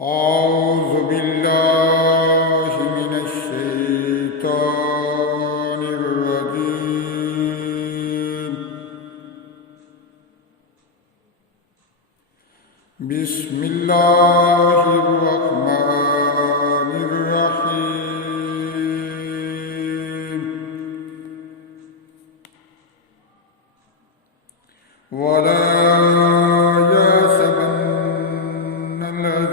أعوذ بالله من الشيطان الرجيم. بسم الله الرحمن الرحيم. ولا يحسبن الذين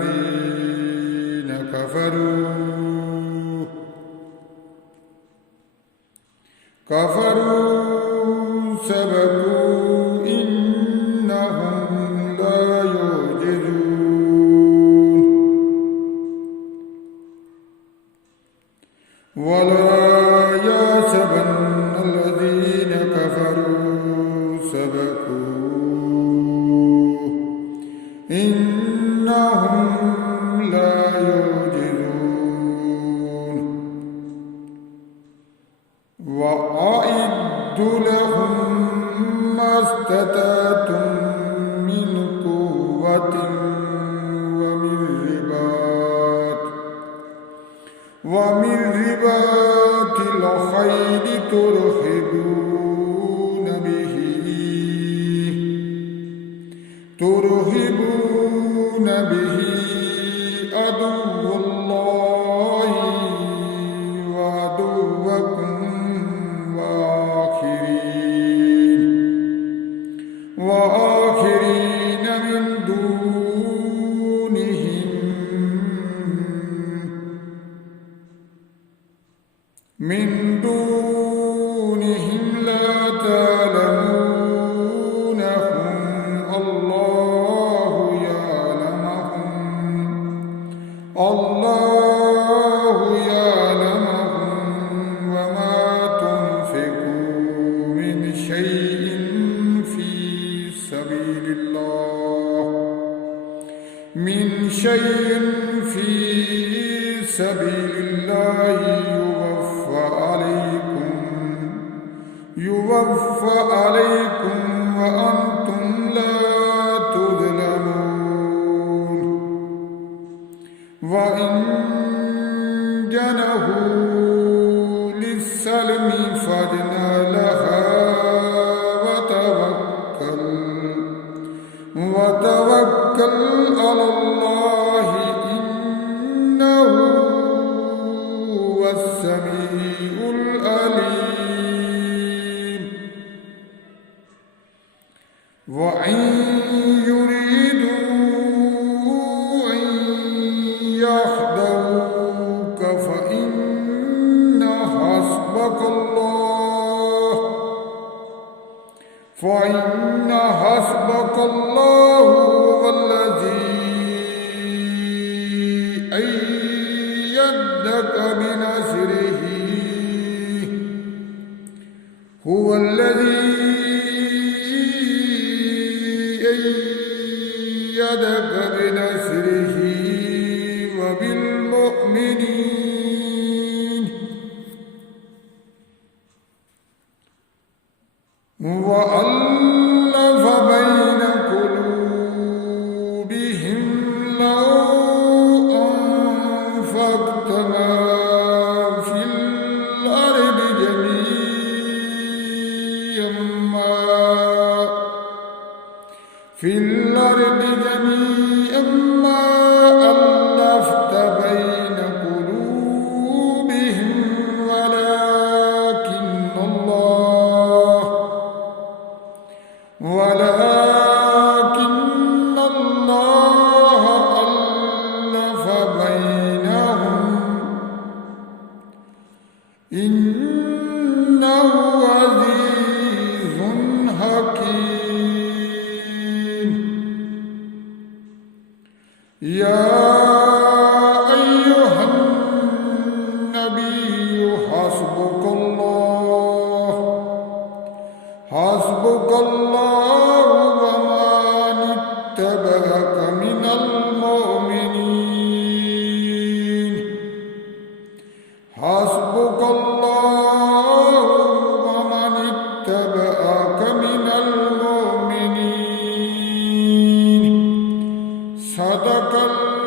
كفروا سبقوا إنهم لا يعجزون. ولا يحسبن الذين كفروا سبقوا إنهم لا يعجزون. وأعدوا لهم ما استطعتم من قوة ومن رباط الخيل ترهبون به عدو الله وعدوكم وآخرين من دونهم لا تعلمونهم الله يعلمهم وما تنفقوا من شيء في سبيل الله يوفى عليكم وأنتم لا تظلمون. وإن جنحوا للسلم فاجنح لها وتوكل على الله إنه هو السميع العليم. وإن يريدوا أن يخدعوك فإن حسبك الله هو الذي أيدك بنصره وبالمؤمنين. وألف بين قلوبهم لو أنفقت ما في الأرض جميعا ما ألفت بين قلوبهم ولكن الله ألف بينهم إنه عزيز حكيم. يا أيها النبي حسبك الله ومن اتبعك من المؤمنين. حسبك الله ومن اتبعك من المؤمنين. صدق الله